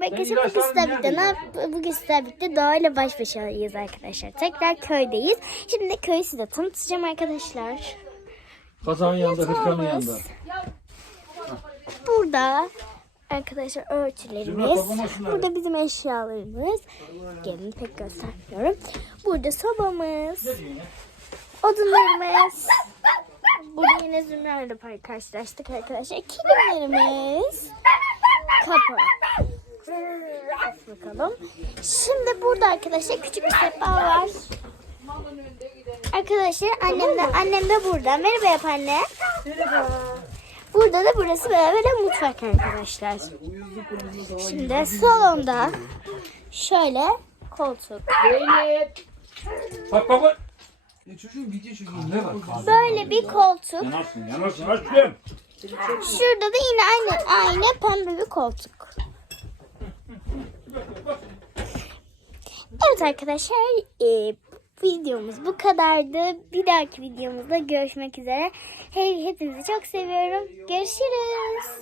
Merhaba arkadaşlar. Bugün sizlerle birlikte, bugün sizlerle birlikte doğayla baş başayız arkadaşlar. Tekrar köydeyiz. Şimdi köyü size tanıtacağım arkadaşlar. Kazanın yanında, hırkanın yanında. Burada arkadaşlar örtülerimiz. Burada bizim eşyalarımız. Gelin pek göstermiyorum. Burada sobamız. Odunlarımız. Burada yine Zümrüt'le park karşılaştık arkadaşlar. Kilimlerimiz. Kapı. Aç bakalım. Şimdi burada arkadaşlar küçük bir sehpa var. Arkadaşlar annem de annem de burada. Merhaba yap anne. Merhaba. Burada da burası böyle mutfak arkadaşlar. Şimdi salonda şöyle koltuk. Bak bak bak. Ya çocuğun video çekiyor. Ne var? Böyle bir koltuk. Yanarsın, yanarsın, yanarsın. Şurada da yine aynı aynı pembe bir koltuk. Evet arkadaşlar e, videomuz bu kadardı. Bir dahaki videomuzda görüşmek üzere. Hey, hepinizi çok seviyorum. Görüşürüz.